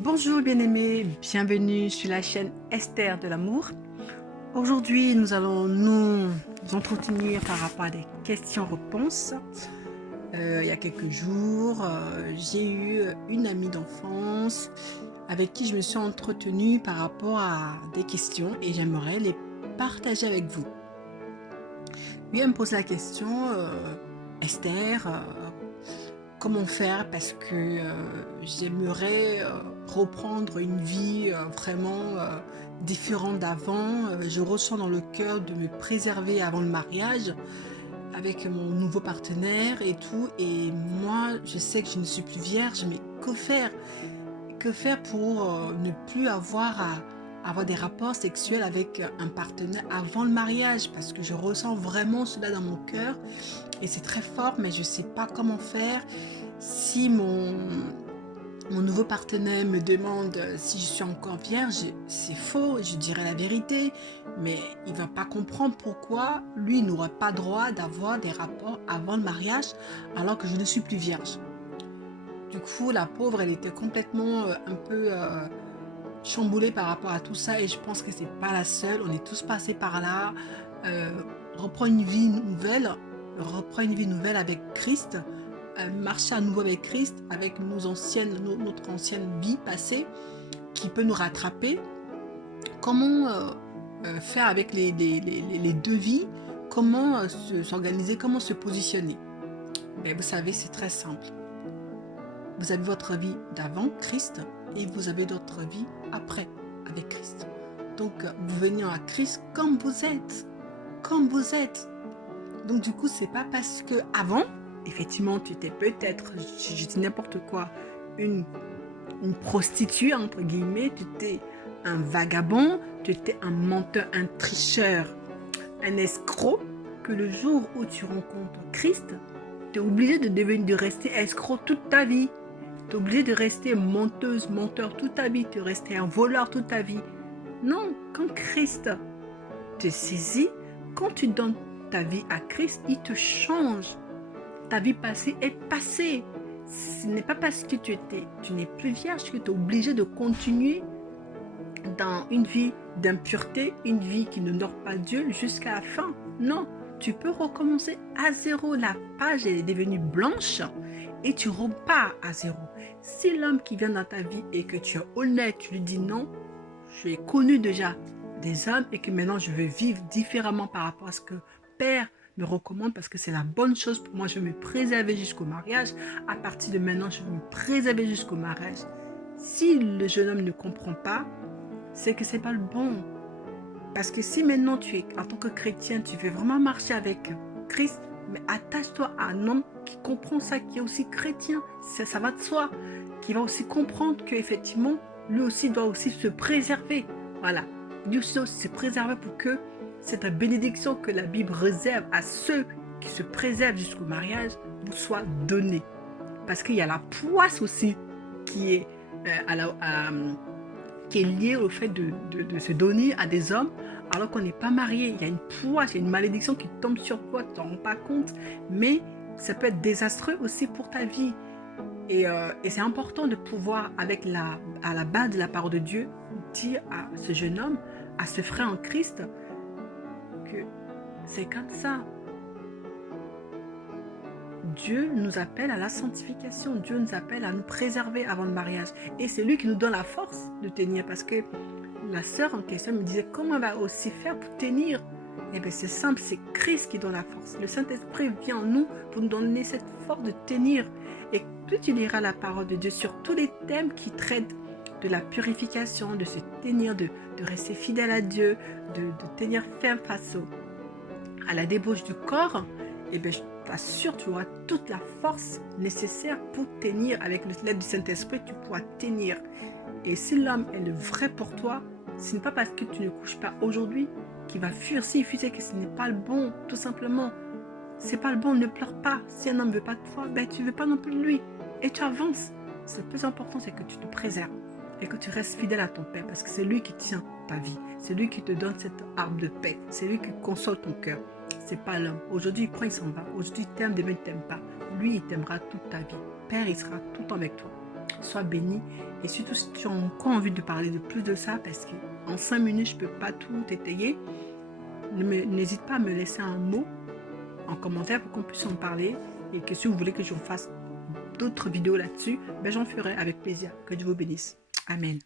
Bonjour bien-aimés, bienvenue sur la chaîne Esther de l'amour. Aujourd'hui, nous allons nous entretenir par rapport à des questions-réponses. Il y a quelques jours, j'ai eu une amie d'enfance avec qui je me suis entretenue par rapport à des questions et j'aimerais les partager avec vous. Lui, elle me pose la question, Esther, comment faire parce que j'aimerais reprendre une vie vraiment différente d'avant. Je ressens dans le cœur de me préserver avant le mariage avec mon nouveau partenaire et tout. Et moi, je sais que je ne suis plus vierge, mais que faire? Que faire pour ne plus avoir des rapports sexuels avec un partenaire avant le mariage? Parce que je ressens vraiment cela dans mon cœur et c'est très fort, mais je ne sais pas comment faire. Si mon nouveau partenaire me demande si je suis encore vierge, c'est faux, je dirais la vérité, mais il ne va pas comprendre pourquoi lui n'aura pas droit d'avoir des rapports avant le mariage alors que je ne suis plus vierge. Du coup, la pauvre, elle était complètement un peu chamboulée par rapport à tout ça et je pense que c'est pas la seule, on est tous passés par là. Euh, reprendre une vie nouvelle, reprendre une vie nouvelle avec Christ, marcher à nouveau avec Christ, avec notre ancienne vie passée qui peut nous rattraper. Comment faire avec les deux vies? Comment s'organiser? Comment se positionner? Ben, vous savez, c'est très simple. Vous avez votre vie d'avant Christ et vous avez votre vie après avec Christ. Donc, vous venez à Christ comme vous êtes. Comme vous êtes. Donc, du coup, c'est pas parce que avant, effectivement, tu étais peut-être, je dis n'importe quoi, une prostituée, entre guillemets, tu étais un vagabond, tu étais un menteur, un tricheur, un escroc, que le jour où tu rencontres Christ, tu es obligé de rester escroc toute ta vie. Tu es obligé de rester menteuse, menteur toute ta vie, de rester un voleur toute ta vie. Non, quand Christ te saisit, quand tu donnes ta vie à Christ, il te change. Ta vie passée est passée. Ce n'est pas parce que tu n'es plus vierge que tu es obligé de continuer dans une vie d'impureté, une vie qui ne n'honore pas Dieu jusqu'à la fin. Non, tu peux recommencer à zéro. La page est devenue blanche et tu repars à zéro. Si l'homme qui vient dans ta vie et que tu es honnête, tu lui dis non, j'ai connu déjà des hommes et que maintenant je veux vivre différemment par rapport à ce que Père me recommande parce que c'est la bonne chose pour moi. Je vais me préserver jusqu'au mariage. À partir de maintenant, je vais me préserver jusqu'au mariage. Si le jeune homme ne comprend pas, c'est que c'est pas le bon. Parce que si maintenant tu es, en tant que chrétien, tu veux vraiment marcher avec Christ, mais attache-toi à un homme qui comprend ça, qui est aussi chrétien. Ça va de soi. Qui va aussi comprendre qu'effectivement, lui aussi doit aussi se préserver. Voilà. Lui aussi doit se préserver pour que cette bénédiction que la Bible réserve à ceux qui se préservent jusqu'au mariage vous soit donnée. Parce qu'il y a la poisse aussi qui est, qui est liée au fait de se donner à des hommes alors qu'on n'est pas marié. Il y a une poisse, il y a une malédiction qui tombe sur toi, tu t'en rends pas compte, mais ça peut être désastreux aussi pour ta vie. Et c'est important de pouvoir, à la base de la parole de Dieu, dire à ce jeune homme, à ce frère en Christ, que c'est comme ça. Dieu nous appelle à la sanctification, Dieu nous appelle à nous préserver avant le mariage. Et c'est lui qui nous donne la force de tenir, parce que la sœur en question me disait, comment elle va aussi faire pour tenir? Eh bien c'est simple, c'est Christ qui donne la force. Le Saint-Esprit vient en nous pour nous donner cette force de tenir. Et plus tu liras la parole de Dieu sur tous les thèmes qui traitent de la purification, de se tenir, de rester fidèle à Dieu, de tenir ferme face à la débauche du corps, eh bien je t'assure, tu auras toute la force nécessaire pour tenir. Avec l'aide du Saint-Esprit, tu pourras tenir. Et si l'homme est le vrai pour toi, ce n'est pas parce que tu ne couches pas aujourd'hui qu'il va fuir. S'il fuit, c'est que ce n'est pas le bon, tout simplement. C'est pas le bon, ne pleure pas. Si un homme ne veut pas de toi, ben tu ne veux pas non plus de lui. Et tu avances. Le plus important, c'est que tu te préserves et que tu restes fidèle à ton Père, parce que c'est lui qui tient ta vie. C'est lui qui te donne cette arme de paix. C'est lui qui console ton cœur. C'est pas l'homme. Aujourd'hui, il prend, il s'en va. Aujourd'hui, il t'aime, demain, il ne t'aime pas. Lui, il t'aimera toute ta vie. Père, il sera tout le temps avec toi. Sois béni Et surtout si tu as encore envie de parler de plus de ça, parce qu'en 5 minutes, je ne peux pas tout étayer, n'hésite pas à me laisser un mot en commentaire pour qu'on puisse en parler. Et que si vous voulez que je fasse d'autres vidéos là-dessus, ben j'en ferai avec plaisir. Que Dieu vous bénisse. Amen.